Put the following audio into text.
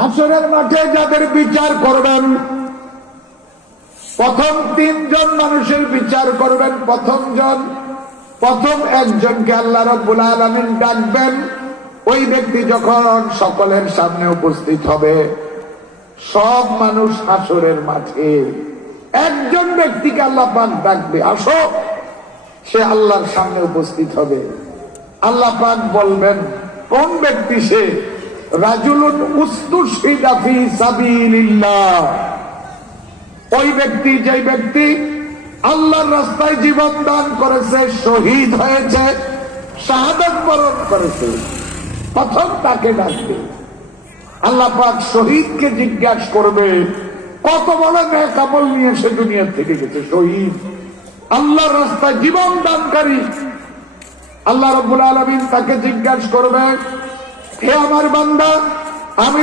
হাসরের মাঠে যাদের বিচার করবেন, প্রথম 3 জন মানুষের বিচার করবেন। প্রথম একজনকে আল্লাহ রাব্বুল আলামিন ডাকবেন। ওই ব্যক্তি যখন সকলের সামনে উপস্থিত হবে, সব মানুষ হাসরের মাঠে একজন ব্যক্তিকে আল্লাহ পাক ডাকবে, আসো। সে আল্লাহর সামনে উপস্থিত হবে। আল্লাহ পাক বলবেন, কোন ব্যক্তি সে? রাজুলুন উস্তুশহিদা ফি সাবিলিল্লাহ। ওই ব্যক্তি, যে ব্যক্তি আল্লাহর রাস্তায় জীবন দান করেছে, শহীদ হয়েছে, শাহাদাত বরণ করেছে, প্রথম তাকে ডাকবে। আল্লাহ পাক শহীদকে জিজ্ঞাসা করবে, কত বড় নেক আমল নিয়ে সে দুনিয়া থেকে গেছে। শহীদ, আল্লাহর রাস্তায় জীবন দানকারী। আল্লাহ রাব্বুল আলামিন তাকে জিজ্ঞাসা করবে, হে আমার বান্দা, আমি